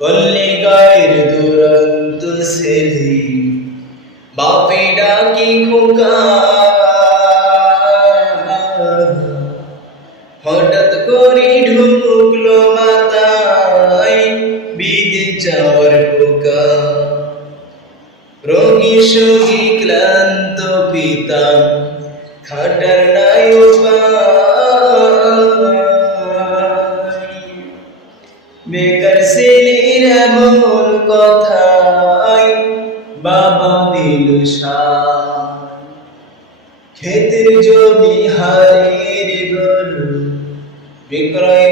করলে গায়ের দুরন্ত ছেলে বাপে ডাকি খোকা, হঠাৎ করে ঢুকলো মাথায় বিদে যাওয়ার পোকা। রোগী শোগী ক্লান্ত পিতা খাটার নাই উপায়, বেকার ছেলের এমন কথায় বাবা দিল সায়। ক্ষেতের জমি হারের গরু বিক্রয়